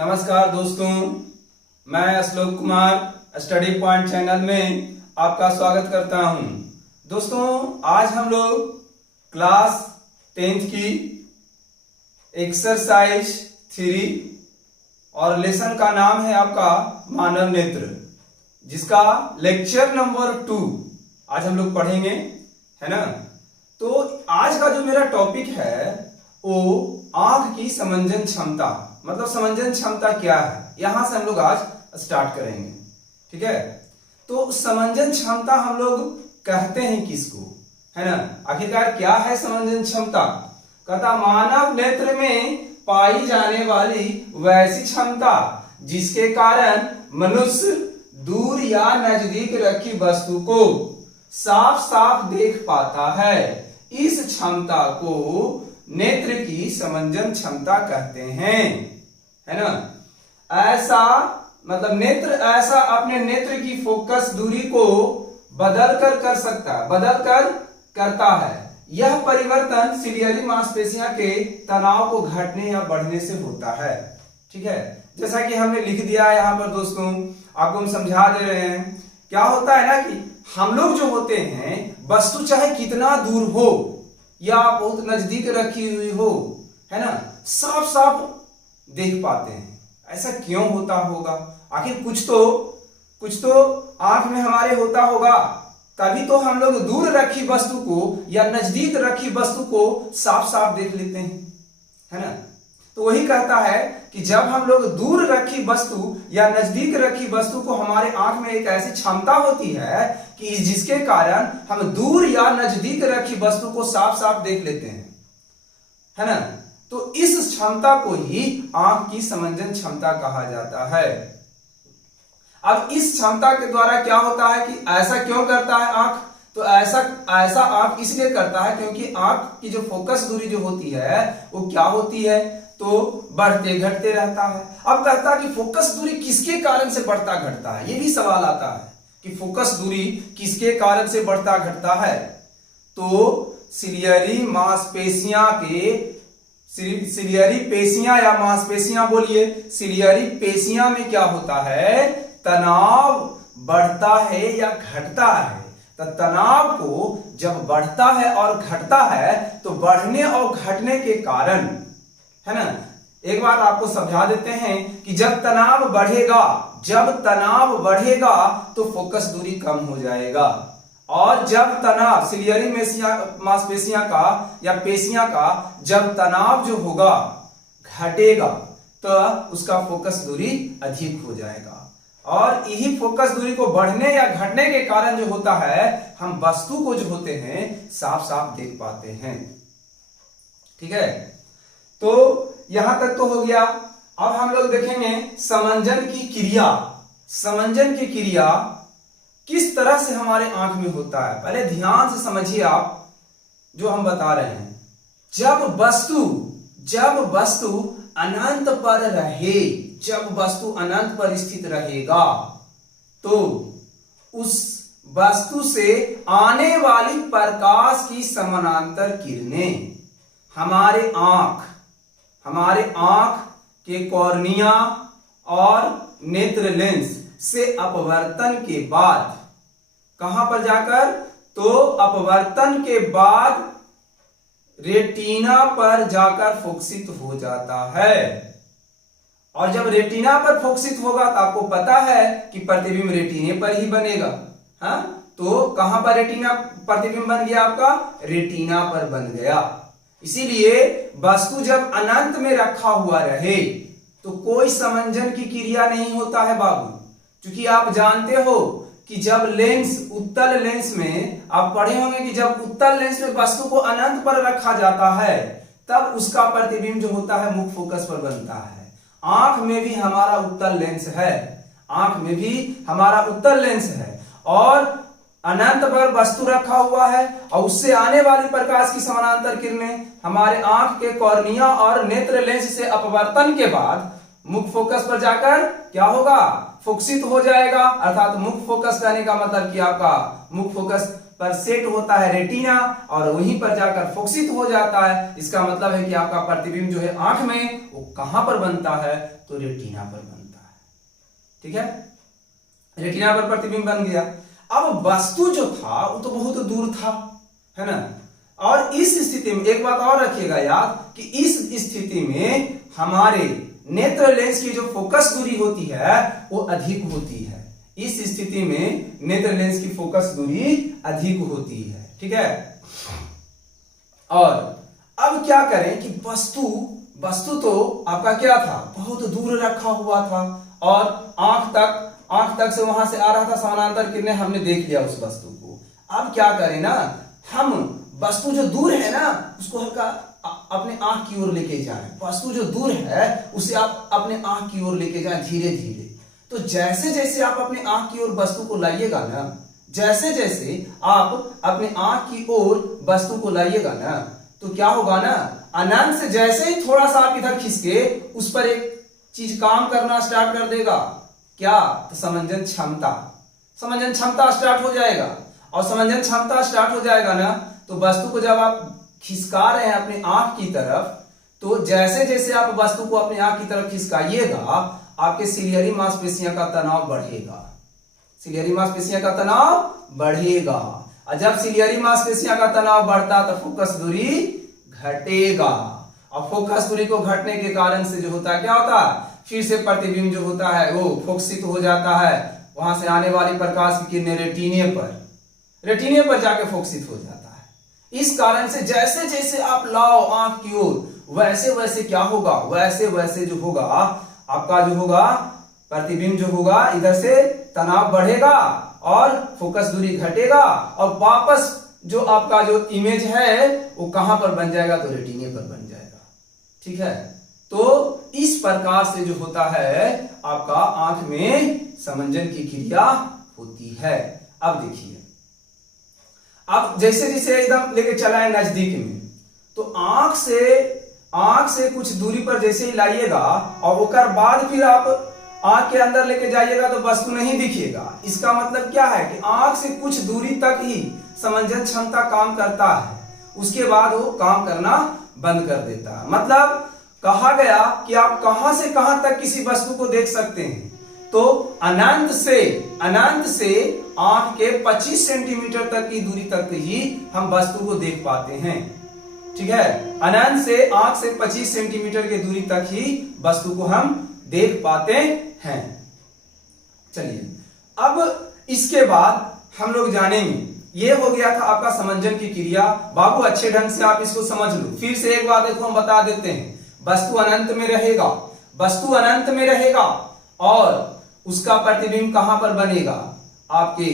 नमस्कार दोस्तों, मैं Ashok Kumar study point channel में आपका स्वागत करता हूं। दोस्तों, आज हम लोग क्लास 10th की एक्सरसाइज 3 और लेसन का नाम है आपका मानव नेत्र, जिसका लेक्चर नंबर 2 आज हम लोग पढ़ेंगे, है ना। तो आज का जो मेरा टॉपिक है वो आंख की समंजन क्षमता, मतलब समंजन क्षमता क्या है, यहां से हम लोग आज स्टार्ट करेंगे। ठीक है, तो समंजन क्षमता हम लोग कहते हैं किसको, है ना। आखिरकार क्या है समंजन क्षमता? कहता मानव नेत्र में पाई जाने वाली वैसी क्षमता जिसके कारण मनुष्य दूर या नजदीक रखी वस्तु को साफ साफ देख पाता है। इस क्षमता को नेत्र की समंजन क्षमता कहते हैं, है ना। ऐसा मतलब नेत्र ऐसा अपने नेत्र की फोकस दूरी को बदल कर सकता है, बदल कर करता है। यह परिवर्तन सिलियरी मांसपेशियों के तनाव को घटने या बढ़ने से होता है। ठीक है, जैसा कि हमने लिख दिया है यहाँ पर दोस्तों, आपको हम समझा दे रहे हैं। क्या होता है ना कि हम लोग जो होते हैं, वस्तु चाहे कितना दूर हो या बहुत नजदीक रखी हुई हो, है ना, साफ साफ देख पाते हैं। ऐसा क्यों होता होगा? आखिर कुछ तो आंख में हमारे होता होगा, तभी तो हम लोग दूर रखी वस्तु को या नजदीक रखी वस्तु को साफ साफ देख लेते हैं, है ना। तो वही कहता है कि जब हम लोग दूर रखी वस्तु या नजदीक रखी वस्तु को, हमारे आंख में एक ऐसी क्षमता होती है कि जिसके कारण हम दूर या नजदीक रखी वस्तु को साफ साफ देख लेते हैं, है ना। तो इस क्षमता को ही आंख की समंजन क्षमता कहा जाता है। अब इस क्षमता के द्वारा क्या होता है कि ऐसा क्यों करता है आंख? तो ऐसा आंख इसलिए करता है क्योंकि आंख की जो फोकस दूरी जो होती है वो क्या होती है, तो बढ़ते घटते रहता है। अब कहता है कि फोकस दूरी किसके कारण से बढ़ता घटता है, ये भी सवाल आता है कि फोकस दूरी किसके कारण से बढ़ता घटता है। तो सिलियरी मांसपेशियां के सिलियरी पेशियां या मांसपेशियां बोलिए, सिलियरी पेशियां में क्या होता है, तनाव बढ़ता है या घटता है। तो तनाव को जब बढ़ता है और घटता है, तो बढ़ने और घटने के कारण, है ना, एक बार आपको समझा देते हैं कि जब तनाव बढ़ेगा तो फोकस दूरी कम हो जाएगा, और जब तनाव सिलियरी मांसपेशियां का या पेशियां का जब तनाव जो होगा घटेगा तो उसका फोकस दूरी अधिक हो जाएगा। और यही फोकस दूरी को बढ़ने या घटने के कारण जो होता है, हम वस्तु को जो होते हैं साफ साफ देख पाते हैं। ठीक है, तो यहां तक तो हो गया। अब हम लोग देखेंगे समंजन की क्रिया। समंजन की क्रिया किस तरह से हमारे आंख में होता है, पहले ध्यान से समझिए आप जो हम बता रहे हैं। जब वस्तु अनंत पर रहे, जब वस्तु अनंत पर स्थित रहेगा, तो उस वस्तु से आने वाली प्रकाश की समानांतर किरणें हमारे आंख के कॉर्निया और नेत्र लेंस से अपवर्तन के बाद कहां पर जाकर, तो अपवर्तन के बाद रेटिना पर जाकर फोकसित हो जाता है। और जब रेटिना पर फोकसित होगा तो आपको पता है कि प्रतिबिंब रेटिने पर ही बनेगा। हाँ, तो कहां पर रेटिना प्रतिबिंब बन गया आपका? रेटिना पर बन गया। इसीलिए वस्तु जब अनंत में रखा हुआ रहे तो कोई समंजन की क्रिया नहीं होता है बाबू। क्योंकि आप जानते हो कि जब उत्तल लेंस में आप पढ़े होंगे कि जब उत्तल लेंस में वस्तु को अनंत पर रखा जाता है, तब उसका प्रतिबिंब जो होता है मुख्य फोकस पर बनता है। आंख में भी हमारा उत्तल लेंस है, और अनंत पर वस्तु रखा हुआ है, और उससे आने वाली प्रकाश की समानांतर किरणें हमारे आंख के कॉर्निया और नेत्र लेंस से अपवर्तन के बाद मुख्य फोकस पर जाकर क्या होगा, फोकसित हो जाएगा। अर्थात मुख्य फोकस कहने का मतलब कि आपका मुख्य फोकस पर सेट होता है रेटिना और वहीं पर जाकर फोकसित हो जाता है। इसका मतलब है कि आपका प्रतिबिंब जो है आंख में वो कहां पर बनता है, तो रेटिना पर बनता है। ठीक है, रेटिना पर प्रतिबिंब बन गया। अब वस्तु जो था वो तो बहुत दूर था, है ना। और इस स्थिति में एक बात और रखिएगा याद कि इस स्थिति में हमारे नेत्र लेंस की जो फोकस दूरी होती है वो अधिक होती है। इस स्थिति में नेत्र लेंस की फोकस दूरी अधिक होती है। ठीक है, और अब क्या करें कि वस्तु तो आपका क्या था, बहुत दूर रखा हुआ था और आंख तक से वहां से आ रहा था समानांतर किरणें, हमने देख लिया उस वस्तु को। अब क्या करें ना, हम वस्तु जो दूर है ना उसको हल्का अपने आंख की ओर लेके जाएं। वस्तु जो दूर है उसे आप अपने आंख की ओर लेके जाएं धीरे धीरे। तो जैसे जैसे आप अपने आंख की ओर वस्तु को लाइएगा ना, जैसे जैसे आप अपने आंख की ओर वस्तु को लाइएगा ना, तो क्या होगा ना, अनंत से जैसे ही थोड़ा सा आप इधर खिसके उस पर एक चीज काम करना स्टार्ट कर देगा। क्या, तो समंजन क्षमता स्टार्ट हो जाएगा। और समंजन क्षमता स्टार्ट हो जाएगा ना, तो वस्तु को जब आप खिसका रहे हैं अपनी आंख की तरफ, तो जैसे जैसे आप वस्तु को अपनी आंख की तरफ खिसकाइएगा आपके सिलियरी मांसपेशियों का तनाव बढ़ेगा। सिलियरी मांसपेशियों का तनाव बढ़ेगा, और जब सिलियरी मांसपेशियों का तनाव बढ़ता तो फोकस दूरी घटेगा। और फोकस दूरी को घटने के कारण से जो होता है, क्या होता है, फिर से प्रतिबिंब जो होता है वो फोकसित हो जाता है। वहां से आने वाली प्रकाश की किरणें रेटिने पर जाके फोकसित हो जाता है। इस कारण से जैसे जैसे आप लाओ आंख की ओर, वैसे वैसे क्या होगा, वैसे वैसे जो होगा आपका जो होगा प्रतिबिंब जो होगा इधर से तनाव बढ़ेगा और फोकस दूरी घटेगा, और वापस जो आपका जो इमेज है वो कहां पर बन जाएगा, तो रेटिने पर बन जाएगा। ठीक है, तो इस प्रकार से जो होता है आपका आंख में समंजन की क्रिया होती है। अब देखिए, अब जैसे जैसे एकदम लेके चला है नजदीक में, तो आंख से कुछ दूरी पर जैसे ही लाइएगा और उसके बाद फिर आप आंख के अंदर लेके जाइएगा तो वस्तु नहीं दिखिएगा। इसका मतलब क्या है कि आंख से कुछ दूरी तक ही समंजन क्षमता काम करता है, उसके बाद वो काम करना बंद कर देता है। मतलब कहा गया कि आप कहां से कहां तक किसी वस्तु को देख सकते हैं, तो अनंत से आंख के 25 सेंटीमीटर तक की दूरी तक ही हम वस्तु को देख पाते हैं। ठीक है, अनंत से आंख से 25 सेंटीमीटर की दूरी तक ही वस्तु को हम देख पाते हैं। चलिए, अब इसके बाद हम लोग जानेंगे, ये हो गया था आपका समंजन की क्रिया। बाबू अच्छे ढंग से आप इसको समझ लो। फिर से एक बात देखो हम बता देते हैं, वस्तु अनंत में रहेगा और उसका प्रतिबिंब कहां पर बनेगा, आपके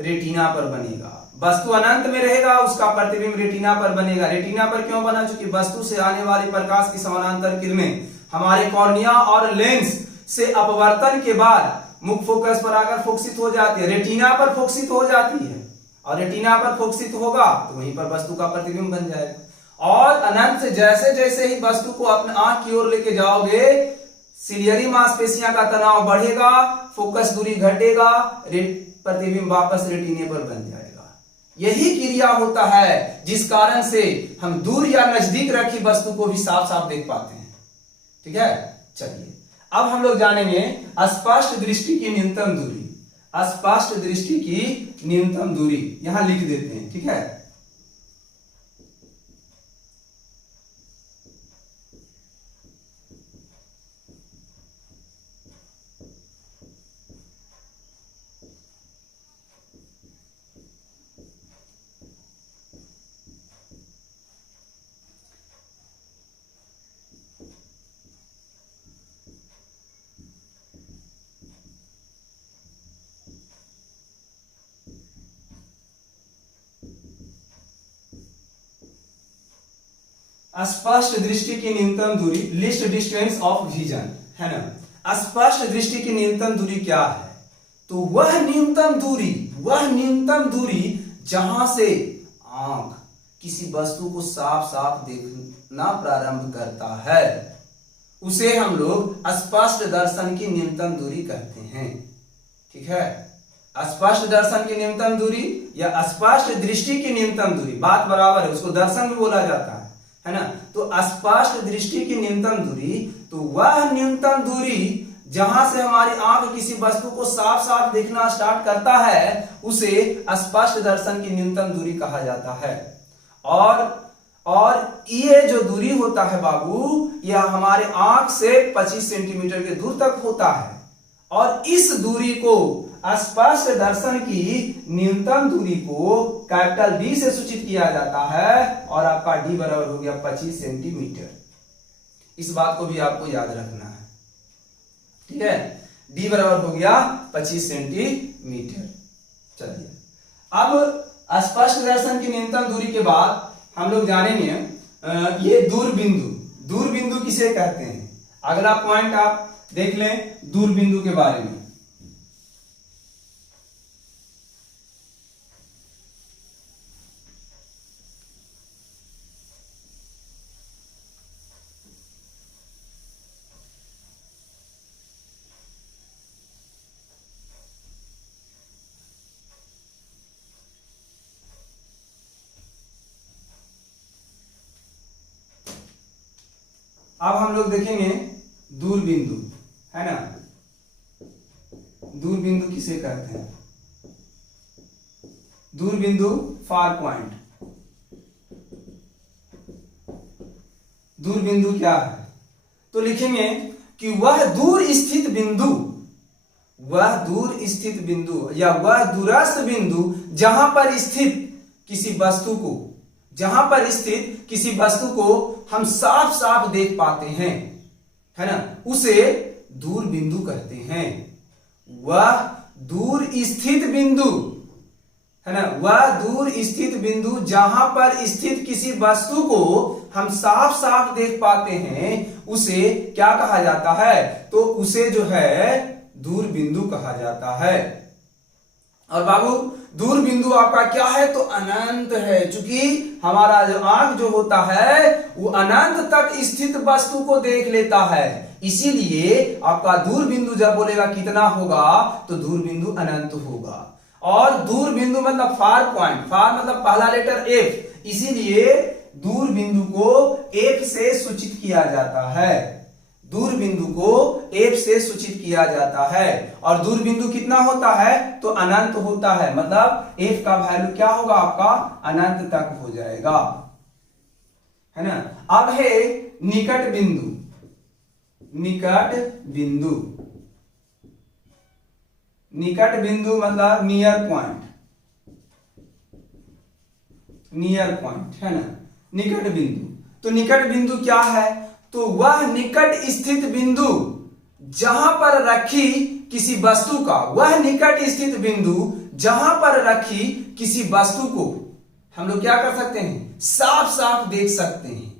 रेटिना पर बनेगा। वस्तु अनंत में रहेगा, उसका प्रतिबिंब रेटिना पर बनेगा। रेटिना पर क्यों बना, चूंकि वस्तु से आने वाली प्रकाश की समानांतर किरणें हमारे कॉर्निया और लेंस से अपवर्तन के बाद मुख्य फोकस पर आकर फोकसित हो जाती है, रेटिना पर फोकसित हो जाती है, और रेटिना पर फोकसित होगा तो वहीं पर वस्तु का प्रतिबिंब बन जाएगा। और अनंत से जैसे जैसे ही वस्तु को अपने आंख की ओर लेके जाओगे, सिलियरी मांसपेशियों का तनाव बढ़ेगा, फोकस दूरी घटेगा, प्रतिबिंब वापस रेटिने पर बन जाएगा। यही क्रिया होता है जिस कारण से हम दूर या नजदीक रखी वस्तु को भी साफ साफ देख पाते हैं। ठीक है, चलिए अब हम लोग जानेंगे स्पष्ट दृष्टि की न्यूनतम दूरी। स्पष्ट दृष्टि की न्यूनतम दूरी यहां लिख देते हैं। ठीक है, स्पष्ट दृष्टि की न्यूनतम दूरी, लिस्ट डिस्टेंस ऑफ विजन, है ना। स्पष्ट दृष्टि की न्यूनतम दूरी क्या है, तो वह न्यूनतम दूरी जहां से आंख किसी वस्तु को साफ साफ देखना प्रारंभ करता है, उसे हम लोग स्पष्ट दर्शन की न्यूनतम दूरी कहते हैं। ठीक है, स्पष्ट दर्शन की न्यूनतम दूरी या स्पष्ट दृष्टि की न्यूनतम दूरी, बात बराबर है, उसको दर्शन भी बोला जाता है ना। तो स्पष्ट दृष्टि की न्यूनतम दूरी, तो वह न्यूनतम दूरी जहां से हमारी आंख किसी वस्तु को साफ साफ देखना स्टार्ट करता है, उसे स्पष्ट दर्शन की न्यूनतम दूरी कहा जाता है। और ये जो दूरी होता है बाबू, यह हमारे आंख से 25 सेंटीमीटर के दूर तक होता है, और इस दूरी को स्पष्ट दर्शन की न्यूनतम दूरी को कैपिटल डी से सूचित किया जाता है, और आपका डी बराबर हो गया 25 सेंटीमीटर। इस बात को भी आपको याद रखना है, ठीक है। डी बराबर हो गया 25 सेंटीमीटर। चलिए, अब स्पष्ट दर्शन की न्यूनतम दूरी के बाद हम लोग जानेंगे ये दूरबिंदु। दूरबिंदु किसे कहते हैं? अगला पॉइंट आप देख लें दूरबिंदु के बारे में। अब हम लोग देखेंगे दूरबिंदु, है ना। दूरबिंदु किसे कहते हैं? दूरबिंदु फार पॉइंट। दूरबिंदु क्या है? तो लिखेंगे कि वह दूर स्थित बिंदु, वह दूर स्थित बिंदु या वह दूरस्थ बिंदु जहां पर स्थित किसी वस्तु को, जहां पर स्थित किसी वस्तु को हम साफ साफ देख पाते हैं, है ना, उसे दूर बिंदु कहते हैं। वह दूर स्थित बिंदु, है ना, वह दूर स्थित बिंदु जहां पर स्थित किसी वस्तु को हम साफ साफ देख पाते हैं, उसे क्या कहा जाता है? तो उसे जो है दूर बिंदु कहा जाता है। और बाबू दूर बिंदु आपका क्या है? तो अनंत है, क्योंकि हमारा जो आंख जो होता है वो अनंत तक स्थित वस्तु को देख लेता है, इसीलिए आपका दूर बिंदु जब बोलेगा कितना होगा, तो दूर बिंदु अनंत होगा। और दूर बिंदु मतलब फार पॉइंट, फार मतलब पहला लेटर एफ, इसीलिए दूर बिंदु को एफ से सूचित किया जाता है। दूर बिंदु को एफ से सूचित किया जाता है। और दूर बिंदु कितना होता है? तो अनंत होता है, मतलब एफ का वैल्यू क्या होगा आपका? अनंत तक हो जाएगा, है ना। अब है निकट बिंदु। निकट बिंदु, निकट बिंदु मतलब नियर पॉइंट, नियर पॉइंट, है ना, निकट बिंदु। तो निकट बिंदु क्या है? तो वह निकट स्थित बिंदु जहां पर रखी किसी वस्तु का, वह निकट स्थित बिंदु जहां पर रखी किसी वस्तु को हम लोग क्या कर सकते हैं? साफ साफ देख सकते हैं,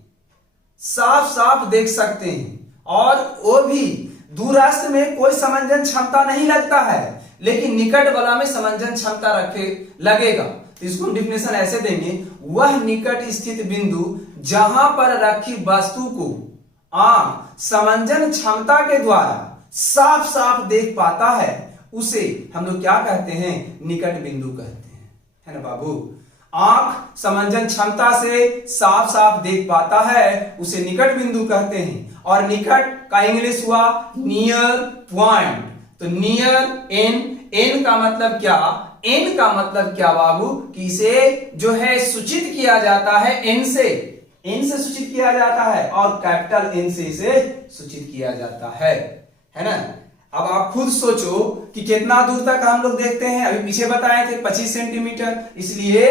साफ साफ देख सकते हैं। और वो भी दूरस्थ में कोई समंजन क्षमता नहीं लगता है, लेकिन निकट वाला में समंजन क्षमता रखे लगेगा। तो इसको हम डिफिनेशन ऐसे देंगे, वह निकट स्थित बिंदु जहां पर रखी वस्तु को आंख समंजन क्षमता के द्वारा साफ साफ देख पाता है, उसे हम लोग क्या कहते हैं? निकट बिंदु कहते हैं, है ना बाबू। आंख समंजन क्षमता से साफ साफ देख पाता है, उसे निकट बिंदु कहते हैं। और निकट का इंग्लिश हुआ नियर पॉइंट। तो नियर एन, एन का मतलब क्या? एन का मतलब क्या बाबू? कि इसे जो है सूचित किया जाता है एन से, एन से सूचित किया जाता है, और कैपिटल एन से इसे सूचित किया जाता है ना। अब आप खुद सोचो कि कितना दूर तक हम लोग देखते हैं। अभी पीछे बताए थे 25 सेंटीमीटर, इसलिए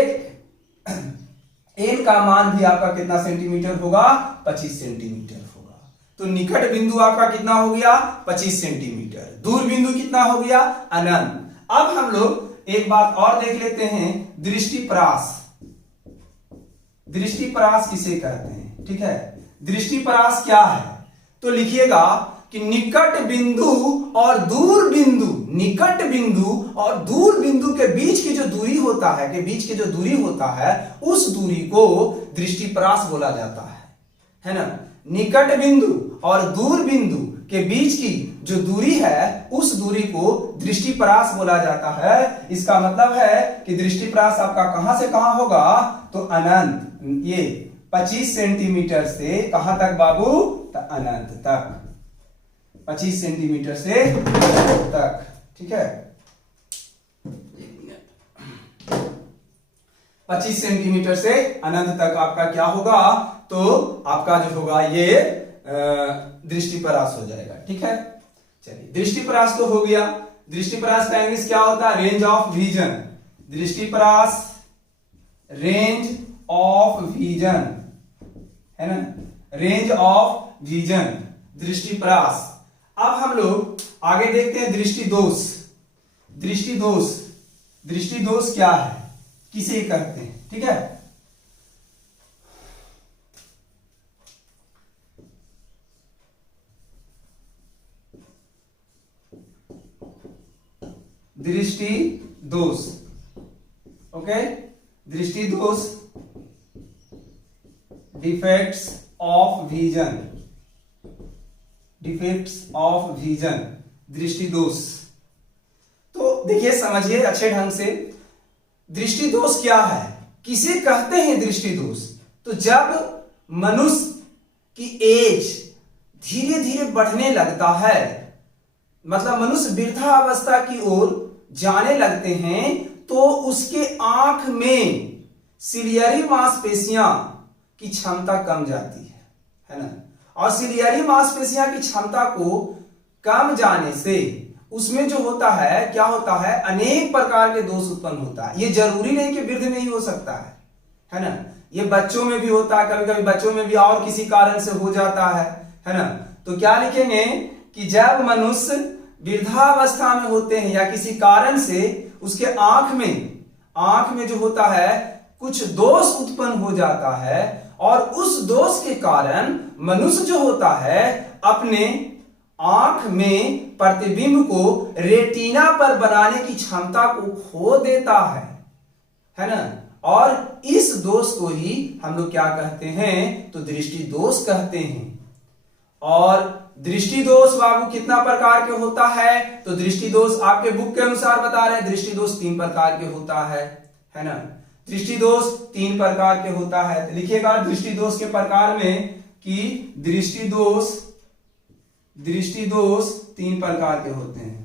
एन का मान भी आपका कितना सेंटीमीटर होगा? 25 सेंटीमीटर होगा। तो निकट बिंदु आपका कितना हो गया? 25 सेंटीमीटर। दूर बिंदु कितना हो गया? अनंत। अब हम लोग एक बात और देख लेते हैं, दृष्टिपरास। दृष्टिपरास किसे कहते हैं? ठीक है, दृष्टिपरास क्या है? तो लिखिएगा कि निकट बिंदु और दूर बिंदु, निकट बिंदु और दूर बिंदु के बीच की जो दूरी होता है, के बीच की जो दूरी होता है, उस दूरी को दृष्टिपरास बोला जाता है ना। निकट बिंदु और दूर बिंदु के बीच की जो दूरी है उस दूरी को दृष्टिपरास बोला जाता है। इसका मतलब है कि दृष्टिपरास आपका कहां से कहां होगा, तो अनंत, ये 25 सेंटीमीटर से कहां तक बाबू, तो अनंत तक, 25 सेंटीमीटर से तक, ठीक है। 25 सेंटीमीटर से अनंत तक आपका क्या होगा, तो आपका जो होगा ये दृष्टिपरास हो जाएगा, ठीक है। चलिए, दृष्टिपरास तो हो गया। दृष्टिपरास का इंग्लिश क्या होता है, रेंज ऑफ विजन। दृष्टिपरास रेंज ऑफ विजन है ना, रेंज ऑफ विजन, दृष्टिपरास। अब हम लोग आगे देखते हैं दृष्टिदोष। दृष्टिदोष, दृष्टिदोष क्या है, किसे कहते हैं, ठीक है। दृष्टि दोष, ओके, दृष्टि दोष, defects of vision, defects of vision, दृष्टि दोष। तो देखिए, समझिए अच्छे ढंग से, दृष्टि दोष क्या है, किसे कहते हैं दृष्टि दोष। तो जब मनुष्य की एज धीरे धीरे बढ़ने लगता है, मतलब मनुष्य वृद्धावस्था की ओर जाने लगते हैं, तो उसके आंख में सिलियरी मांसपेशियां की क्षमता कम जाती है ना। और सिलियरी मांसपेशियां की क्षमता को कम जाने से उसमें जो होता है, क्या होता है, अनेक प्रकार के दोष उत्पन्न होता है। ये जरूरी नहीं कि वृद्ध में ही हो सकता है ना, ये बच्चों में भी होता है, कभी कभी बच्चों में भी और किसी कारण से हो जाता है ना। तो क्या लिखेंगे कि जब मनुष्य वृद्धावस्था में होते हैं या किसी कारण से उसके आंख में जो होता है कुछ दोष उत्पन्न हो जाता है, और उस दोष के कारण मनुष्य जो होता है अपने आंख में प्रतिबिंब को रेटिना पर बनाने की क्षमता को खो देता है ना। और इस दोष को ही हम लोग क्या कहते हैं, तो दृष्टि दोष कहते हैं। और दृष्टि दोष बाबू कितना प्रकार के होता है, तो दृष्टि दोष आपके बुक के अनुसार बता रहे हैं, दृष्टि दोष 3 प्रकार के होता है ना। दृष्टि दोष 3 प्रकार के होता है। तो लिखिएगा दृष्टि दोष के प्रकार में कि दृष्टि दोष 3 प्रकार के होते हैं।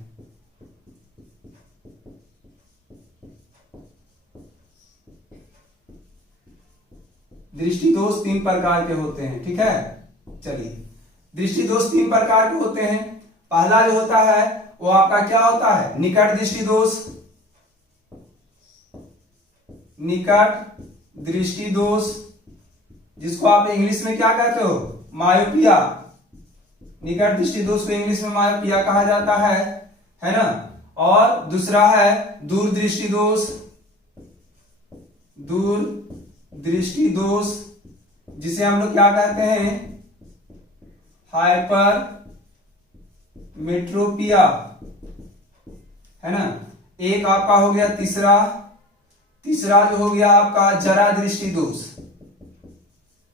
दृष्टि दोष 3 प्रकार के होते हैं, ठीक है। चलिए, दृष्टि दोष 3 प्रकार के होते हैं। पहला जो होता है वो आपका क्या होता है, निकट दृष्टि दोष। निकट दृष्टि दोष, जिसको आप इंग्लिश में क्या कहते हो, मायोपिया। निकट दृष्टि दोष को इंग्लिश में मायोपिया कहा जाता है ना। और दूसरा है दूर दृष्टि दोष। दूर दृष्टि दोष, जिसे हम लोग क्या कहते हैं, हाइपर मेट्रोपिया, है ना। एक आपका हो गया तीसरा जो हो गया आपका जरा दृष्टि दोष।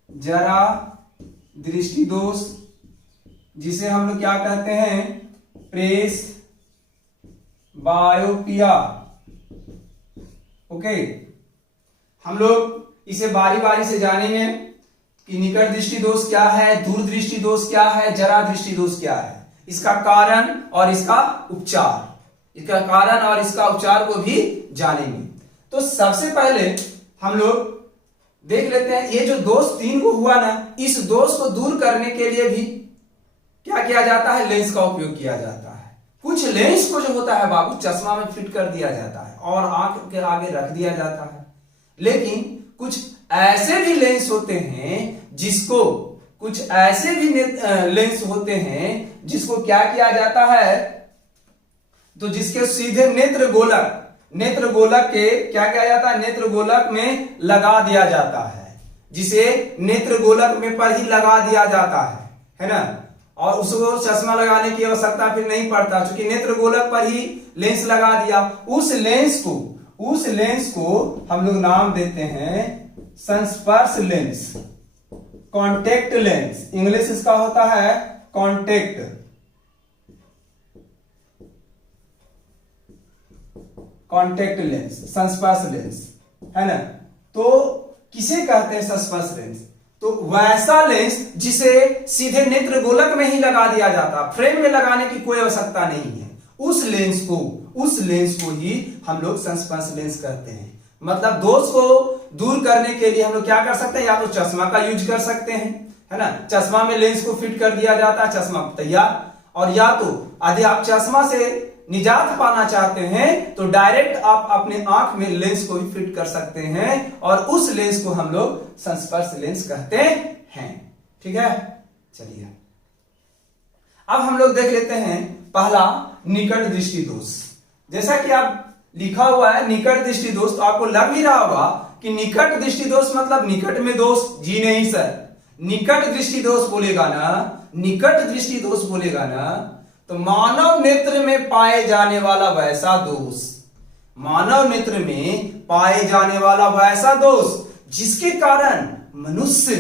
जरा दृष्टि दोष, जिसे हम लोग क्या कहते हैं, प्रेस बायोपिया। ओके, हम लोग इसे बारी बारी से जानेंगे कि निकट दृष्टि दोष क्या है, दूर दृष्टि दोष क्या है, जरा दृष्टि दोष क्या है, इसका कारण और इसका उपचार को भी जानेंगे। तो सबसे पहले हम लोग देख लेते हैं, ये जो दोष 3 को हुआ ना, इस दोष को दूर करने के लिए भी क्या किया जाता है, लेंस का उपयोग किया जाता है। कुछ लेंस को जो होता है बाबू चश्मा में फिट कर दिया जाता है और आंख के आगे रख दिया जाता है। लेकिन कुछ ऐसे भी लेंस होते हैं जिसको क्या किया जाता है, तो जिसके सीधे नेत्र गोलक के क्या किया जाता है, नेत्र गोलक में लगा दिया जाता है, जिसे नेत्र गोलक में पर ही लगा दिया जाता है ना। और उसको चश्मा लगाने की आवश्यकता फिर नहीं पड़ता, क्योंकि नेत्र गोलक पर ही लेंस लगा दिया। उस लेंस को हम लोग नाम देते हैं संस्पर्श लेंस, कॉन्टेक्ट लेंस। इंग्लिश इसका होता है कॉन्टेक्ट कॉन्टेक्ट लेंस, संस्पर्श लेंस, है ना। तो किसे कहते हैं संस्पर्श लेंस? तो वैसा लेंस जिसे सीधे नेत्र गोलक में ही लगा दिया जाता, फ्रेम में लगाने की कोई आवश्यकता नहीं है, उस लेंस को ही हम लोग संस्पर्श लेंस कहते हैं। मतलब दोष को दूर करने के लिए हम लोग क्या कर सकते हैं, या तो चश्मा का यूज कर सकते हैं, है ना, चश्मा में लेंस को फिट कर दिया जाता है, चश्मा तैयार। और या तो यदि आप चश्मा से निजात पाना चाहते हैं तो डायरेक्ट आप अपने आंख में लेंस को भी फिट कर सकते हैं, और उस लेंस को हम लोग संस्पर्श लेंस कहते हैं। ठीक है, चलिए अब हम लोग देख लेते हैं पहला निकट दृष्टि दोष। जैसा कि आप लिखा हुआ है निकट दृष्टि दोष, तो आपको लग भी रहा होगा कि निकट दृष्टि दोष मतलब निकट में दोष। जी नहीं सर, निकट दृष्टि दोष बोलेगा ना, निकट दृष्टि दोष बोलेगा ना, तो मानव नेत्र में पाए जाने वाला वैसा दोष, मानव नेत्र में पाए जाने वाला वैसा दोष जिसके कारण मनुष्य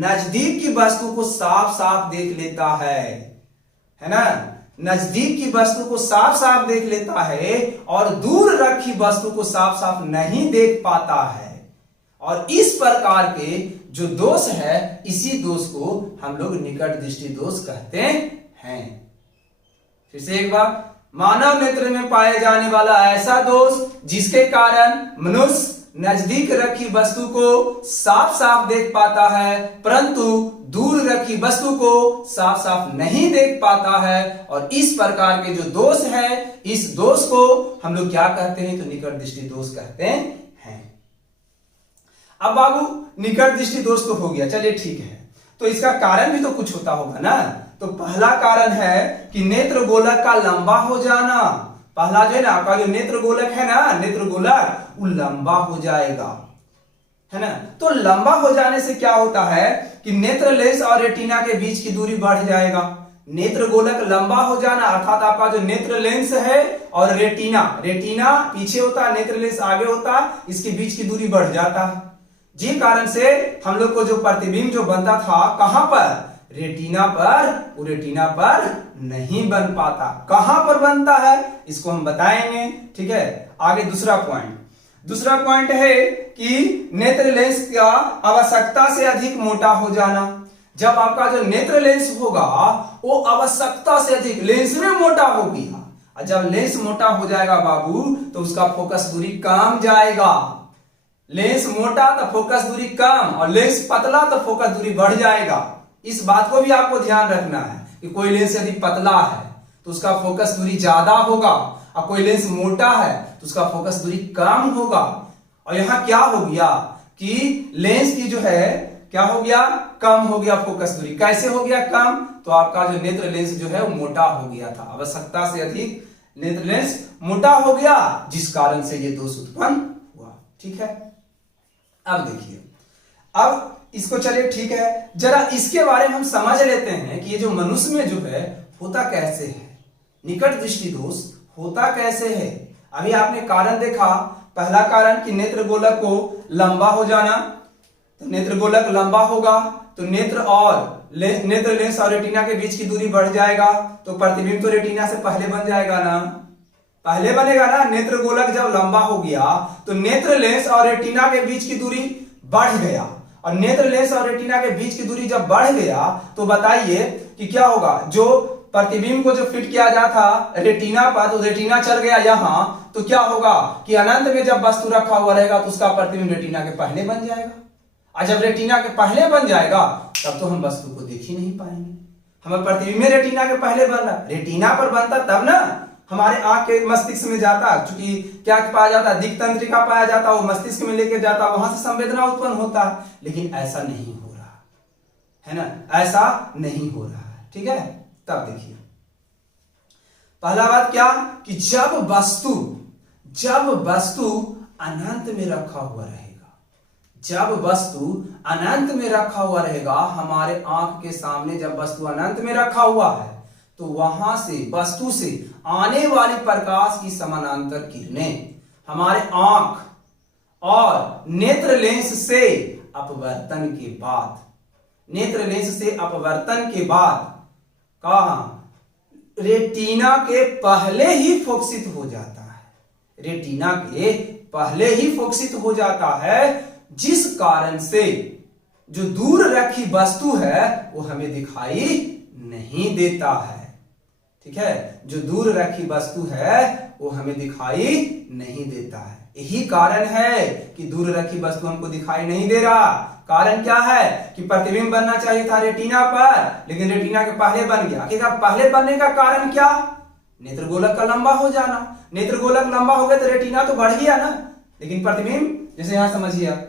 नजदीक की वस्तु को साफ साफ देख लेता है ना, नजदीक की वस्तु को साफ साफ देख लेता है और दूर रखी वस्तु को साफ साफ नहीं देख पाता है। और इस प्रकार के जो दोष है, इसी दोष को हम लोग निकट दृष्टि दोष कहते हैं। फिर से एक बार, मानव नेत्र में पाए जाने वाला ऐसा दोष जिसके कारण मनुष्य नजदीक रखी वस्तु को साफ साफ देख पाता है परंतु दूर रखी वस्तु को साफ साफ नहीं देख पाता है। और इस प्रकार के जो दोष है, इस दोष को हम लोग क्या कहते हैं, तो निकट दृष्टि दोष कहते हैं। अब बाबू निकट दृष्टि दोष तो हो गया, चलिए ठीक है, तो इसका कारण भी तो कुछ होता होगा ना। तो पहला कारण है कि नेत्र गोलक का लंबा हो जाना। पहला जो है ना आपका जो नेत्र गोलक है ना, नेत्र गोलक वो लंबा हो जाएगा, है ना। तो लंबा हो जाने से क्या होता है कि नेत्र लेंस और रेटिना के बीच की दूरी बढ़ जाएगा। नेत्र गोलक लंबा हो जाना अर्थात आपका जो नेत्र लेंस है और रेटिना पीछे होता है, नेत्र लेंस आगे होता है, इसके बीच की दूरी बढ़ जाता है। जी कारण से हम लोग को जो प्रतिबिंब जो बनता था कहां पर, रेटिना पर, वो रेटिना पर नहीं बन पाता। कहां पर बनता है इसको हम बताएंगे। ठीक है, आगे दूसरा पॉइंट है कि नेत्र लेंस का आवश्यकता से अधिक मोटा हो जाना। जब आपका जो नेत्र लेंस होगा वो आवश्यकता से अधिक लेंस में मोटा हो गया, और जब लेंस मोटा हो जाएगा बाबू तो उसका फोकस दूरी कम जाएगा। लेंस मोटा तो फोकस दूरी कम, और लेंस पतला तो फोकस दूरी बढ़ जाएगा। इस बात को भी आपको ध्यान रखना है कि कोई लेंस यदि पतला है तो उसका फोकस दूरी ज्यादा होगा, और कोई लेंस मोटा है तो उसका फोकस दूरी कम होगा। और यहां क्या हो गया कि लेंस की जो है क्या हो गया, कम हो गया फोकस दूरी। कैसे हो गया कम, तो आपका जो नेत्र लेंस जो है वो मोटा हो गया था, आवश्यकता से अधिक नेत्र लेंस मोटा हो गया, जिस कारण से ये दोष उत्पन्न हुआ। ठीक है, अब देखिए, अब इसको चलिए ठीक है, जरा इसके बारे में हम समझ लेते हैं कि ये जो मनुष्य में जो है होता कैसे है, निकट दृष्टि दोष होता कैसे है। अभी आपने कारण देखा, पहला कारण कि नेत्र गोलक को लंबा हो जाना, तो नेत्र गोलक लंबा होगा तो नेत्र लेंस और रेटिना के बीच की दूरी बढ़ जाएगा, तो प्रतिबिंब तो रेटिना से पहले बन जाएगा ना, पहले बनेगा ना। नेत्र गोलक जब लंबा हो गया तो नेत्र लेंस और रेटिना के बीच की दूरी बढ़ गया, और नेत्र लेंस और रेटिना के बीच की दूरी जब बढ़ गया तो बताइए कि क्या होगा, जो प्रतिबिंब को जो फिट किया जाता रेटिना पर, तो रेटिना चल गया यहां, तो क्या होगा कि अनंत में जब वस्तु रखा हुआ रहेगा तो उसका प्रतिबिंब रेटिना के पहले बन जाएगा। और जब रेटिना के पहले बन जाएगा तब तो हम वस्तु को देख ही नहीं पाएंगे। हमें प्रतिबिंब में रेटिना के पहले बन रहा, रेटिना पर बनता तब ना हमारे आंख के मस्तिष्क में जाता, क्योंकि क्या पाया जाता, दिक् तंत्रिका पाया जाता, वो मस्तिष्क में लेके जाता, वहां से संवेदना उत्पन्न होता है। लेकिन ऐसा नहीं हो रहा है ना, ऐसा नहीं हो रहा है। ठीक है, तब देखिए पहला बात क्या कि जब वस्तु अनंत में रखा हुआ रहेगा, जब वस्तु अनंत में रखा हुआ रहेगा, हमारे आंख के सामने जब वस्तु अनंत में रखा हुआ है तो वहां से वस्तु से आने वाली प्रकाश की समानांतर किरणें हमारे आंख और नेत्र लेंस से अपवर्तन के बाद कहां, रेटिना के पहले ही फोकसित हो जाता है। रेटिना के पहले ही फोकसित हो जाता है, जिस कारण से जो दूर रखी वस्तु है वो हमें दिखाई नहीं देता है। ठीक है, जो दूर रखी वस्तु है वो हमें दिखाई नहीं देता है। यही कारण है कि दूर रखी वस्तु हमको दिखाई नहीं दे रहा। कारण क्या है कि प्रतिबिंब बनना चाहिए था रेटिना पर, लेकिन रेटिना के पहले बन गया। आखिर पहले बनने का कारण क्या? नेत्रगोलक का लंबा हो जाना। नेत्रगोलक लंबा हो गया तो रेटिना तो बढ़ गया ना, लेकिन प्रतिबिंब जैसे यहां समझिए आप,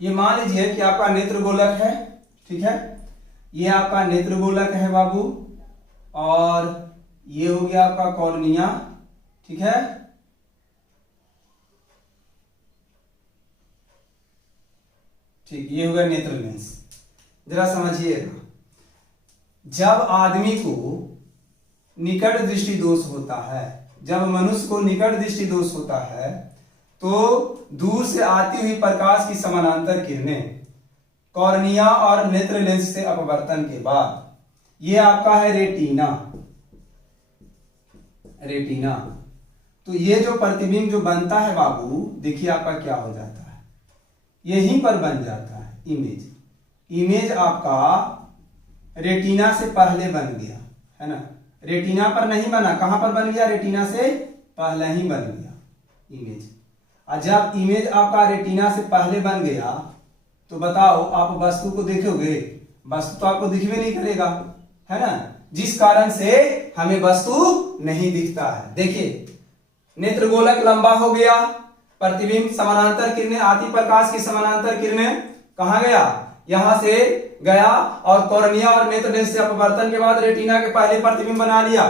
ये मान लीजिए कि आपका नेत्रगोलक है। ठीक है, ये आपका नेत्रगोलक है बाबू, और ये हो गया आपका कॉर्निया। ठीक है, ठीक, ये हो गया नेत्र लेंस। जरा समझिएगा, जब आदमी को निकट दृष्टि दोष होता है, जब मनुष्य को निकट दृष्टि दोष होता है, तो दूर से आती हुई प्रकाश की समानांतर किरणें कॉर्निया और नेत्र लेंस से अपवर्तन के बाद, ये आपका है रेटिना। रेटिना, तो ये जो प्रतिबिंब जो बनता है बाबू, देखिए आपका क्या हो जाता है, यहीं पर बन जाता है इमेज। इमेज आपका रेटिना से पहले बन गया है ना, रेटिना पर नहीं बना, कहां पर बन गया? रेटिना से पहले ही बन गया इमेज। और जब इमेज आपका रेटिना से पहले बन गया तो बताओ आप वस्तु को देखोगे? वस्तु तो आपको दिखने नहीं करेगा, है ना, जिस कारण से हमें वस्तु नहीं दिखता है। देखिए, नेत्रगोलक लंबा हो गया, प्रतिबिंब समानांतर किरणें, आती प्रकाश की समानांतर किरणें कहां गया? यहां से गया, और कॉर्निया और नेत्र लेंस से अपवर्तन के बाद रेटिना के पहले प्रतिबिंब बना लिया।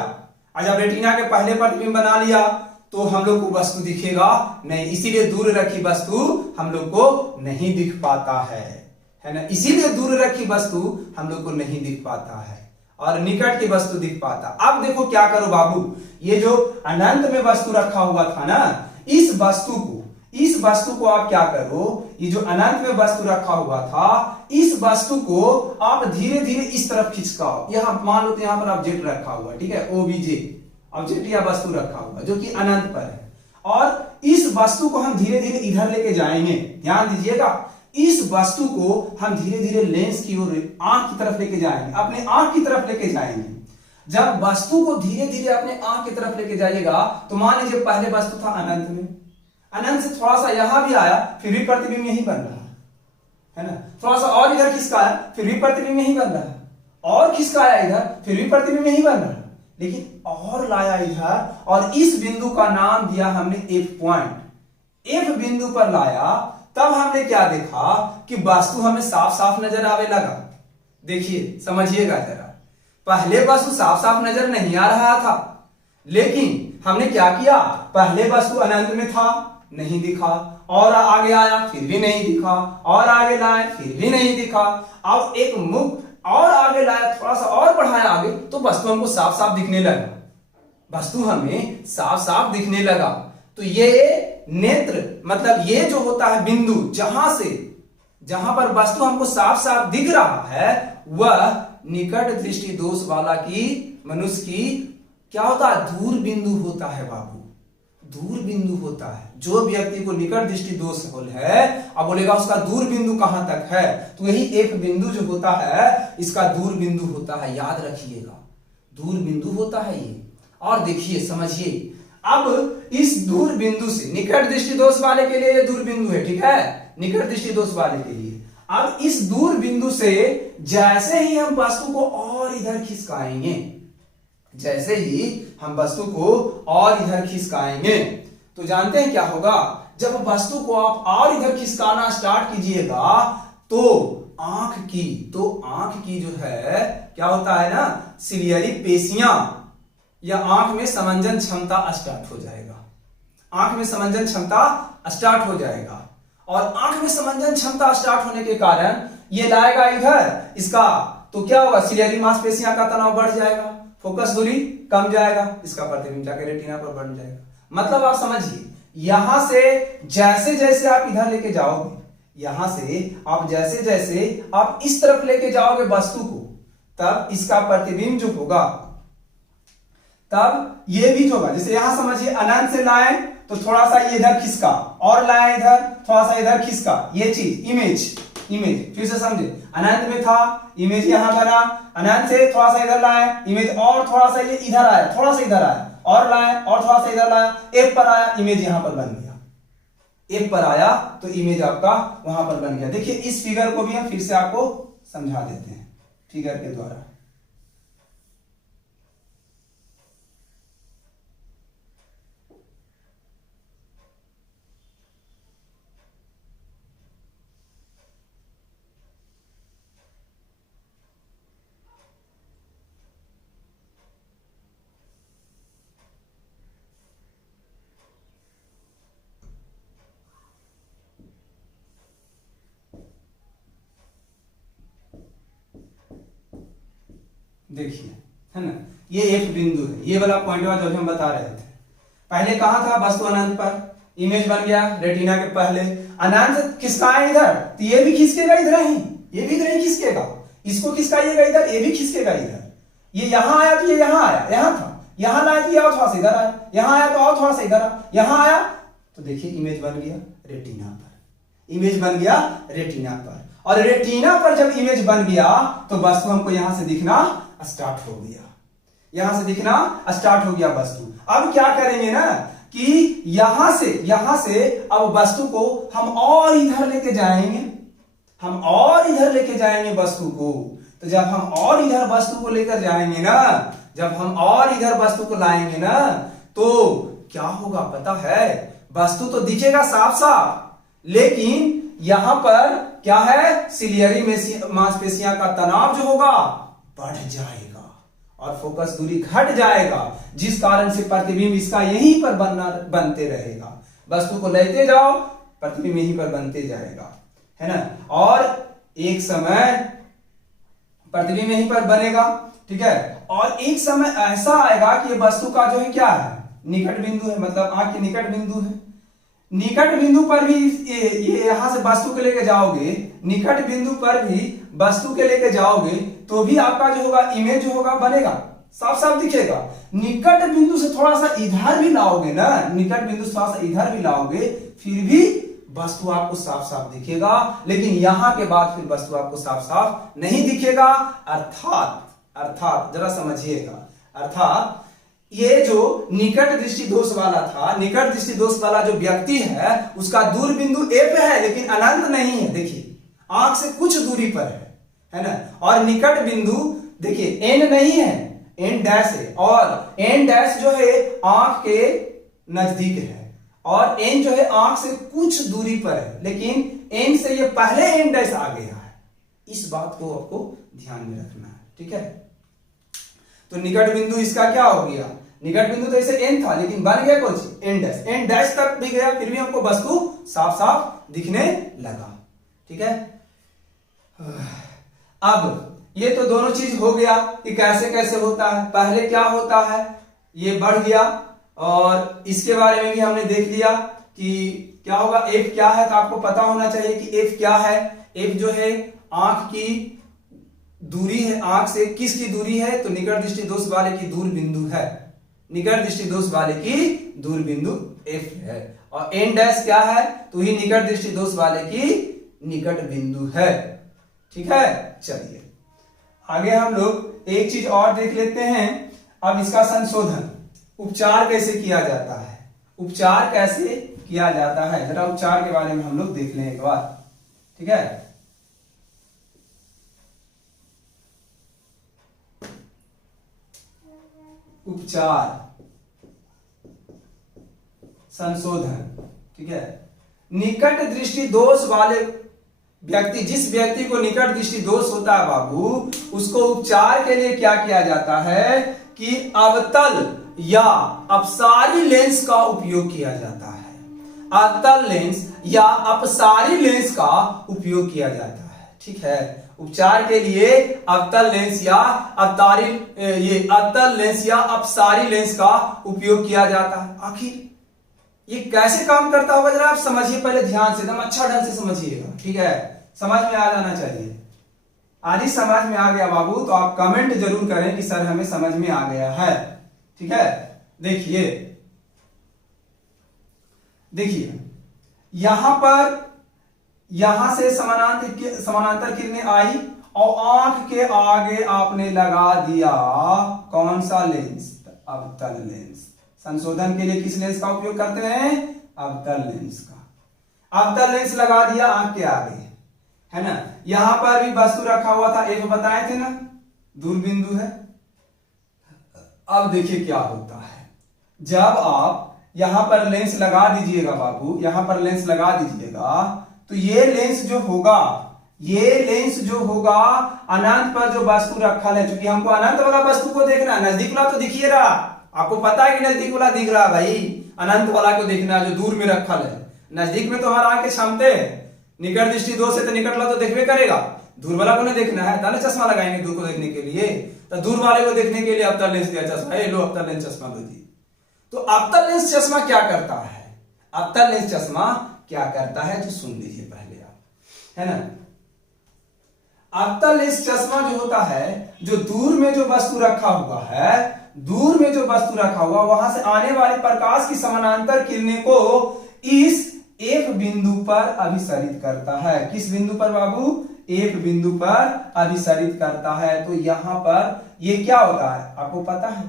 और जब रेटिना के पहले प्रतिबिंब बना लिया तो हम लोग को वस्तु दिखेगा नहीं, इसीलिए दूर रखी वस्तु हम लोग को नहीं दिख पाता है ना, इसीलिए दूर रखी वस्तु हम लोग को नहीं दिख पाता है और निकट की वस्तु दिख पाता। अब देखो क्या करो बाबू, ये जो अनंत में वस्तु रखा हुआ था ना, इस वस्तु को आप क्या करो, ये जो अनंत में वस्तु रखा हुआ था, इस वस्तु को आप धीरे धीरे इस तरफ खिंचकाओ। यहां मान लो तो यहां पर ऑब्जेक्ट रखा हुआ है, ठीक है, ओबीजे ऑब्जेक्ट या वस्तु रखा हुआ जो कि अनंत पर है, और इस वस्तु को हम धीरे धीरे इधर लेके जाएंगे। ध्यान दीजिएगा, इस वस्तु को हम धीरे धीरे लेंस की ओर, आंख की तरफ लेके जाएंगे, अपने आंख की तरफ लेके जाएंगे। जब वस्तु को धीरे धीरे अपने आंख की तरफ लेके जाइएगा तो मान लीजिए पहले वस्तु था अनंत में, अनंत से थोड़ा सा यहां भी आया, फिर भी प्रतिबिंब यहीं बन रहा है ना, थोड़ा सा और इधर खिसकाया, फिर भी प्रतिबिंब यहीं बन रहा है, और खिसकाया इधर, फिर भी प्रतिबिंब यहीं बन रहा है, लेकिन और लाया इधर, और इस बिंदु का नाम दिया हमने एफ पॉइंट। एफ बिंदु पर लाया, तब हमने क्या देखा कि वस्तु हमें साफ साफ नजर आवे लगा। देखिए समझिएगा जरा, पहले वस्तु साफ साफ नजर नहीं आ रहा था, लेकिन हमने क्या किया, पहले वस्तु अनंत में था, नहीं दिखा, और आगे आया फिर भी नहीं दिखा, और आगे लाया फिर भी नहीं दिखा, अब एक मुख और आगे लाया, थोड़ा सा और बढ़ाया आगे, तो वस्तु हमको साफ साफ दिखने लगा, वस्तु हमें साफ साफ दिखने लगा। तो ये नेत्र मतलब ये जो होता है बिंदु, जहां पर वस्तु हमको साफ साफ दिख रहा है, वह निकट दृष्टि दोष वाला की मनुष्य की क्या होता है, दूर बिंदु होता है बाबू, दूर बिंदु होता है। जो व्यक्ति को निकट दृष्टि दोष है, अब बोलेगा उसका दूर बिंदु कहां तक है, तो यही एक बिंदु जो होता है इसका दूर बिंदु होता है, याद रखिएगा, दूर बिंदु होता है ये। और देखिए समझिए, अब इस दूर बिंदु से, निकट दृष्टि दोष वाले के लिए ये दूर बिंदु है, ठीक है, निकट दृष्टि दोष वाले के लिए। अब इस दूर बिंदु से जैसे ही हम वस्तु को और इधर खिसकाएंगे, जैसे ही हम वस्तु को और इधर खिसकाएंगे, तो जानते हैं क्या होगा, जब वस्तु को आप और इधर खिसकाना स्टार्ट कीजिएगा तो आंख की, तो आंख की जो है क्या होता है ना, सिलियरी पेशियां या आंख में समंजन क्षमता स्टार्ट हो जाएगा, आंख में समंजन क्षमता स्टार्ट हो जाएगा। और आंख में समंजन क्षमता स्टार्ट होने के कारण ये लाएगा इधर इसका, तो क्या होगा, सिलियरी मांसपेशियां का तनाव बढ़ जाएगा, फोकस दूरी कम जाएगा, इसका प्रतिबिंब जाकर रेटिना पर बढ़ जाएगा। मतलब आप समझिए, यहां से जैसे जैसे आप इधर लेके जाओगे, यहां से आप जैसे जैसे आप इस तरफ लेके जाओगे वस्तु को, तब इसका प्रतिबिंब जो होगा, तब ये भी होगा। जैसे यहां समझिए अनंत से लाए तो थोड़ा सा ये इधर खिसका, और लाए इधर थोड़ा सा इधर खिसका, ये चीज इमेज फिर से समझे, अनंत में था इमेज यहां बना, अनंत से थोड़ा सा इधर लाए इमेज, और थोड़ा सा ये इधर आया, थोड़ा सा इधर आया, और लाए और थोड़ा सा इधर लाया, एक पर आया इमेज यहां पर बन गया, एक पर आया तो इमेज आपका वहां पर बन गया। देखिए इस फिगर को भी हम फिर से आपको समझा देते हैं फिगर के द्वारा। देखिए है ना, ये एक बिंदु है, ये वाला पॉइंट जो हम बता रहे थे, पहले कहां था, वस्तु अनंत पर, इमेज बन गया रेटिना के पहले, अनंत खिसकाए इधर तो ये भी खिसकेगा इधर ही, ये भी इधर ही खिसकेगा, इसको खिसकाइएगा इधर, ये भी खिसकेगा इधर, ये यहां आया तो ये यहां आया, यहां था, यहां लाया तो ये और थोड़ा सा इधर आया, यहां आया तो और थोड़ा सा इधर आया, यहां आया तो देखिए इमेज बन गया रेटिना पर, इमेज बन गया रेटिना पर। और रेटिना पर जब इमेज बन गया तो वस्तु हमको यहां से दिखना स्टार्ट हो गया, यहां से दिखना स्टार्ट हो गया वस्तु। अब क्या करेंगे ना कि यहां से अब वस्तु को हम और इधर लेके जाएंगे, हम और इधर लेके जाएंगे वस्तु को। तो जब हम और इधर वस्तु को लेकर जाएंगे ना, जब हम और इधर वस्तु को लाएंगे ना, तो क्या होगा पता है, वस्तु तो दिखेगा साफ साफ, लेकिन यहां पर क्या है, सिलियरी मांसपेशियां का तनाव जो होगा बढ़ जाएगा और फोकस दूरी घट जाएगा, जिस कारण से प्रतिबिंब इसका यहीं पर बनते रहेगा। वस्तु को लेते जाओ, प्रतिबिंब यहीं पर बनते जाएगा, है ना, और एक समय प्रतिबिंब यहीं पर बनेगा, ठीक है। और एक समय ऐसा आएगा कि वस्तु का जो है क्या है, निकट बिंदु है, मतलब आंख के निकट बिंदु है, निकट बिंदु पर भी ये यहां से वस्तु के लेके जाओगे, निकट बिंदु पर भी वस्तु के लेके जाओगे तो भी आपका जो होगा इमेज जो होगा बनेगा, साफ साफ दिखेगा। निकट बिंदु से थोड़ा सा इधर भी लाओगे ना, निकट बिंदु से थोड़ा सा इधर भी लाओगे, फिर भी वस्तु आपको साफ साफ दिखेगा, लेकिन यहां के बाद फिर वस्तु आपको साफ साफ नहीं दिखेगा। अर्थात जरा समझिएगा, अर्थात ये जो निकट दृष्टि दोष वाला था, निकट दृष्टि दोष वाला जो व्यक्ति है उसका दूर बिंदु ए पे है, लेकिन अनंत नहीं है, देखिए आंख से कुछ दूरी पर है ना। और निकट बिंदु देखिए एन नहीं है, एन डैश है, और एन डैश जो है आंख के नजदीक है, और एन जो है आंख से कुछ दूरी पर है, लेकिन एन से ये पहले एन डैश आ गया है। इस बात को आपको ध्यान में रखना है, ठीक है। तो निकट बिंदु इसका क्या हो गया, निकट बिंदु तो ऐसे एन था, लेकिन बन गया कुछ एन डैश, एन डैश तक भी गया, फिर भी हमको वस्तु साफ साफ दिखने लगा, ठीक है। अब ये तो दोनों चीज हो गया कि कैसे कैसे होता है। पहले क्या होता है, ये बढ़ गया, और इसके बारे में भी हमने देख लिया कि क्या होगा, एफ क्या है, तो आपको पता होना चाहिए कि एफ क्या है। एफ जो है आंख की दूरी है, आंख से किसकी दूरी है, तो निकट दृष्टि दोष वाले की दूर बिंदु है, निकट दृष्टि दोष वाले की दूर बिंदु एफ है। और एन डैश क्या है, तो ही निकट दृष्टि दोष वाले की निकट बिंदु है, ठीक है। चलिए आगे हम लोग एक चीज और देख लेते हैं। अब इसका संशोधन, उपचार कैसे किया जाता है, उपचार कैसे किया जाता है, जरा उपचार के बारे में हम लोग देख लें एक बार, ठीक है। उपचार संशोधन, ठीक है। निकट दृष्टि दोष वाले जिस व्यक्ति को निकट दृष्टि दोष होता है बाबू, उसको उपचार के लिए क्या किया जाता है कि अवतल या अपसारी लेंस का उपयोग किया जाता है। अवतल लेंस या अपसारी लेंस का उपयोग किया जाता है। ठीक है, उपचार के लिए अवतल लेंस या अवतल लेंस या अपसारी लेंस का उपयोग किया जाता है। आखिर ये कैसे काम करता होगा जरा आप समझिए, पहले ध्यान से, एकदम अच्छा ढंग से समझिएगा। ठीक है, समझ में आ जाना चाहिए। आदि समझ में आ गया बाबू तो आप कमेंट जरूर करें कि सर हमें समझ में आ गया है। ठीक है, देखिए यहां से समानांतर किरणें आई और आंख के आगे आपने लगा दिया कौन सा लेंस? अवतल लेंस। संशोधन के लिए किस लेंस का उपयोग करते हैं? अवतल लेंस का। अवतल लेंस लगा दिया आंख के आगे, है ना। यहां पर भी वस्तु रखा हुआ था, एक बताए थे ना, दूर बिंदु है। अब देखिए क्या होता है, जब आप यहां पर लेंस लगा दीजिएगा बाबू, यहां पर लेंस लगा दीजिएगा तो ये लेंस जो होगा अनंत पर जो वस्तु रखा है, क्योंकि हमको अनंत वाला वस्तु को देखना है, नजदीक वाला तो दिखिए रहा, आपको पता है कि नजदीक वाला दिख रहा भाई, अनंत वाला को देखना है जो दूर में रखा है। नजदीक में तो हमारा आंख के क्षमते निकट दृष्टि दोष है तो निकट वाला तो देखबे करेगा, दूर वाला को नहीं देखना है, ताले चश्मा लगाएंगे दूर को देखने के लिए, तो दूर वाले को देखने के लिए अवतल लेंस दिया चश्मा, लो अवतल लेंस चश्मा लो जी। तो अवतल लेंस चश्मा क्या करता है? अवतल लेंस चश्मा क्या करता है तो सुन लीजिए पहले आप, है ना। अवतल लेंस चश्मा जो होता है, जो दूर में जो वस्तु रखा हुआ है, दूर में जो वस्तु रखा हुआ वहां से आने वाली प्रकाश की समानांतर किरणें को इस एक बिंदु पर अभिसरित करता है। किस बिंदु पर बाबू? एक बिंदु पर अभिसरित करता है। तो यहां पर ये क्या होता है आपको पता है?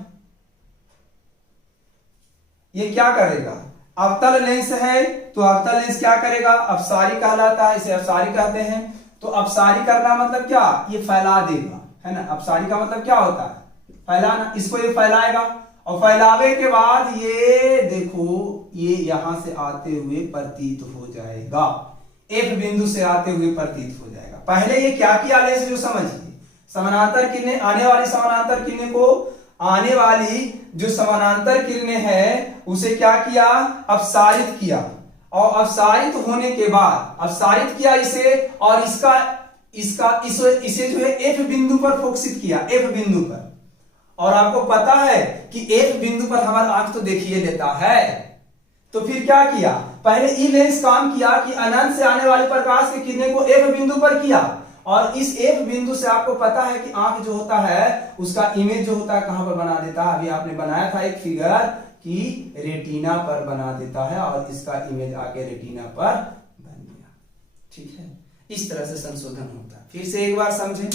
ये क्या करेगा? अवतल लेंस है तो अवतल लेंस क्या करेगा? अपसारी कहलाता है, इसे अपसारी कहते हैं। तो अपसारी करना मतलब क्या? ये फैला देगा, है ना। अपसारी का मतलब क्या होता है? फैलाना। इसको ये फैलाएगा और फैलावे के बाद ये देखो, ये यहां से आते हुए प्रतीत हो जाएगा, एक बिंदु से आते हुए प्रतीत हो जाएगा। पहले ये क्या किया लेंस जो समझिए, समानांतर किरणें, आने वाली समानांतर किरणें को, आने वाली जो समानांतर किरणें है उसे क्या किया? अपसारित किया। और अपसारित होने के बाद अपसारित किया इसे, और इसे जो है एफ बिंदु पर फोकसित किया, एफ बिंदु पर। और आपको पता है कि एक बिंदु पर हमारा आंख तो देखिए लेता है, तो फिर क्या किया? पहले ई लेंस काम किया कि अनंत से आने वाली प्रकाश की किरणें को एक बिंदु पर किया, और इस एक बिंदु से आपको पता है कि आंख जो होता है उसका इमेज जो होता है कहां पर बना देता है? अभी आपने बनाया था एक फिगर कि रेटिना पर बना देता है, और इसका इमेज आके रेटिना पर बन गया। ठीक है, इस तरह से संशोधन होता है। फिर से एक बार समझें,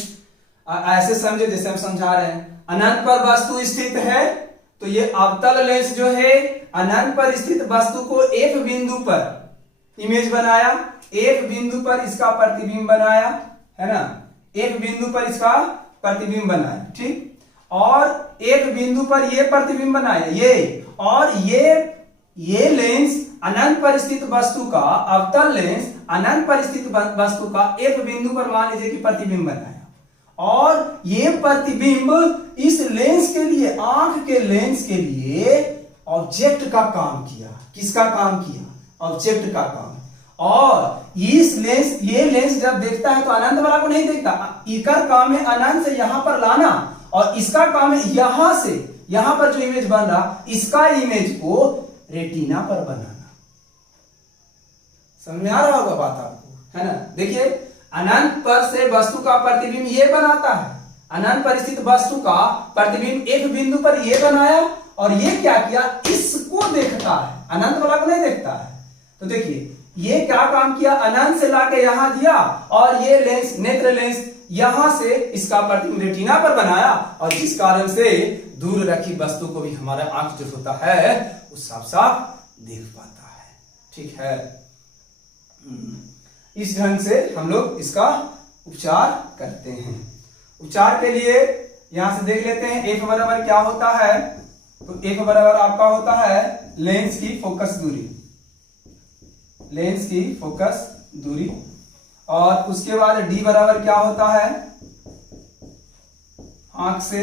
ऐसे समझे जैसे हम समझा रहे हैं। अनंत पर वस्तु स्थित है तो ये अवतल लेंस जो है अनंत पर स्थित वस्तु को एक बिंदु पर इमेज बनाया, एक बिंदु पर इसका प्रतिबिंब बनाया, है ना। एक बिंदु पर इसका प्रतिबिंब बनाया, ठीक। और एक बिंदु पर ये प्रतिबिंब बनाया, ये, और ये लेंस अनंत पर स्थित वस्तु का, अवतल लेंस अनंत पर स्थित वस्तु का एक बिंदु पर मान लीजिए कि प्रतिबिंब बनाया, और ये प्रतिबिंब इस लेंस के लिए, आंख के लेंस के लिए ऑब्जेक्ट का काम किया। किसका काम किया? ऑब्जेक्ट का काम। और इस लेंस, ये लेंस जब देखता है तो अनंत वाला को नहीं देखता, इसका काम है अनंत से यहां पर लाना, और इसका काम है यहां से, यहां पर जो इमेज बन रहा, इसका इमेज को रेटिना पर बनाना। समझ में आ रहा होगा बात आपको, है ना। देखिए, अनंत पर से वस्तु का प्रतिबिंब ये बनाता है, अनंत पर स्थित वस्तु का प्रतिबिंब एक बिंदु पर ये बनाया, और ये क्या किया? इसको देखता है, अनंत वाला को नहीं देखता है। तो देखिए ये क्या काम किया? अनंत से लाके यहां दिया, और ये लेंस, नेत्र लेंस, यहां से इसका प्रतिबिंब रेटिना पर बनाया, और जिस कारण से दूर रखी वस्तु को भी हमारा आंख जो होता है वो साफ साफ देख पाता है। ठीक है, इस ढंग से हम लोग इसका उपचार करते हैं। उपचार के लिए यहां से देख लेते हैं एफ बराबर क्या होता है। तो एफ बराबर आपका होता है लेंस की फोकस दूरी, लेंस की फोकस दूरी, और उसके बाद डी बराबर क्या होता है, आंख से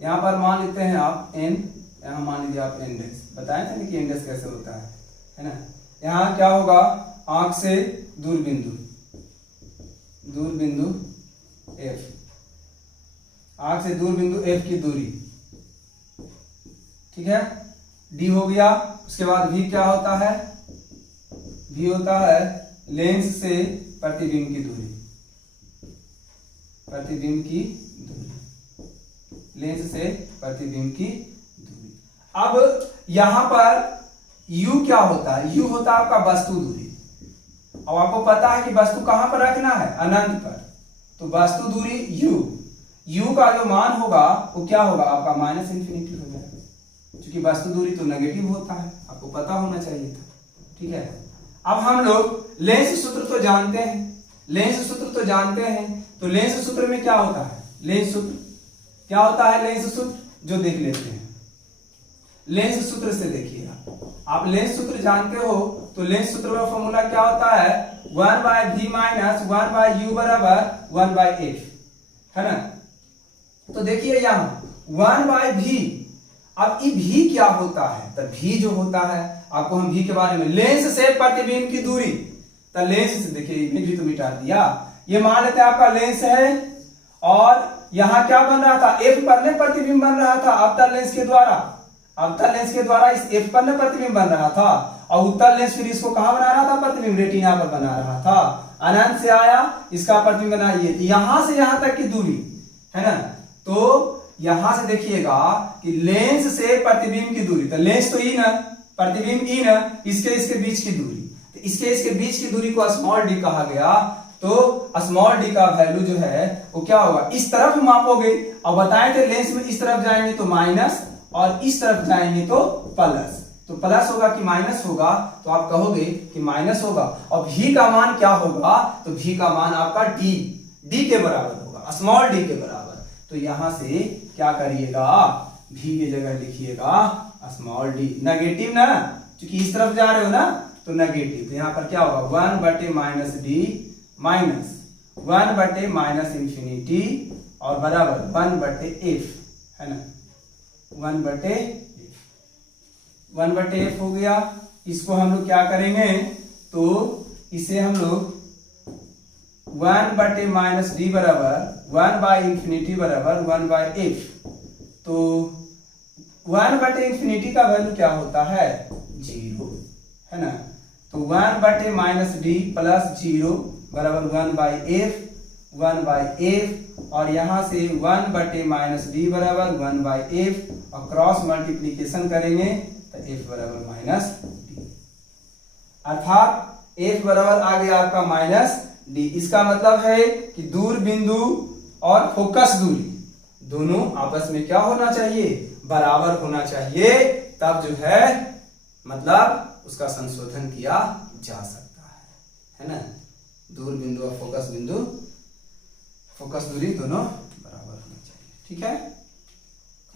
यहां पर मान लेते हैं आप एन, यहां मान लीजिए आप एन डैश, बताए थे ना कि एन डैश कैसे होता है ना। यहां क्या होगा, आंख से दूर बिंदु एफ, आंख से दूर बिंदु एफ की दूरी, ठीक है, डी हो गया। उसके बाद वी क्या होता है, वी होता है लेंस से प्रतिबिंब की दूरी, लेंस से प्रतिबिंब की दूरी। अब यहां पर u क्या होता है, u होता है आपका वस्तु दूरी। अब आपको पता है कि वस्तु कहां पर रखना है, अनंत पर, तो वस्तु दूरी u का जो मान होगा वो क्या होगा आपका माइनस इंफिनिटी हो जाएगा, क्योंकि वस्तु दूरी तो नेगेटिव होता है, आपको पता होना चाहिए था, ठीक है। अब हम लोग लेंस सूत्र तो जानते हैं, तो लेंस सूत्र में क्या होता है, लेंस सूत्र क्या होता है, लेंस सूत्र जो देख लेते हैं। लेंस सूत्र से देखिए, आप लेंस सूत्र जानते हो, तो लेंस सूत्र का फॉर्मूला क्या होता है, 1/v माइनस 1/u बराबर 1/f, है ना। तो देखिए यहां 1/v, अब ये v क्या होता है, तो v जो होता है, आपको हम v के बारे में, लेंस से प्रतिबिंब की दूरी, तो लेंस से देखिए इमेज भी तो मिटा दिया, ये मान लेते हैं आपका लेंस है, और यहां क्या बन रहा था, f पर प्रतिबिंब बन रहा था अवतल लेंस के द्वारा, इस f पर प्रतिबिंब बन रहा था, और उत्तल लेंस फिर इसको कहां बना रहा था, प्रतिबिंब रेटिना पर बना रहा था, अनंत से आया इसका प्रतिबिंब बना, ये यहां से यहां तक की दूरी है ना। तो यहां से देखिएगा कि लेंस से प्रतिबिंब की दूरी, तो लेंस तो ई ना, प्रतिबिंब ई ना, इसके बीच की दूरी, तो इसके बीच की दूरी को स्मॉल डी कहा गया। तो स्मॉल डी का वैल्यू जो है वो क्या होगा, इस तरफ मापोगे, और बताए थे लेंस में इस तरफ जाएंगे तो माइनस, और इस तरफ जाएंगे तो प्लस, तो प्लस होगा कि माइनस होगा, तो आप कहोगे कि माइनस होगा। और v का मान क्या होगा, तो v का मान आपका डी के बराबर होगा, स्मॉल डी के बराबर। तो यहां से क्या करिएगा, v की जगह लिखिएगा स्मॉल डी, नेगेटिव ना, क्योंकि इस तरफ जा रहे हो ना, तो नेगेटिव, तो यहां पर क्या होगा 1/-d माइनस 1/-इंफिनिटी और बराबर 1/f, है ना, 1/f हो गया। इसको हम लोग क्या करेंगे, तो इसे हम लोग 1/-d बराबर 1/इंफिनिटी बराबर 1/f, तो 1/इंफिनिटी का वैल्यू क्या होता है, 0, है ना। तो 1/-d प्लस 0 बराबर 1/f, और यहां से 1/-d बराबर 1/f, और क्रॉस मल्टीप्लीकेशन करेंगे तो f बराबर -d, अर्थात f बराबर आ गया आपका -d। इसका मतलब है कि दूर बिंदु और फोकस दूरी दोनों आपस में क्या होना चाहिए, बराबर होना चाहिए, तब जो है मतलब उसका संशोधन किया जा सकता है ना। दूर बिंदु और फोकस दूरी दोनों बराबर होना चाहिए, ठीक है।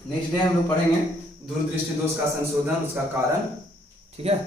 नेक्स्ट डे हम लोग पढ़ेंगे दूरदृष्टि दोष का संशोधन, उसका कारण, ठीक है।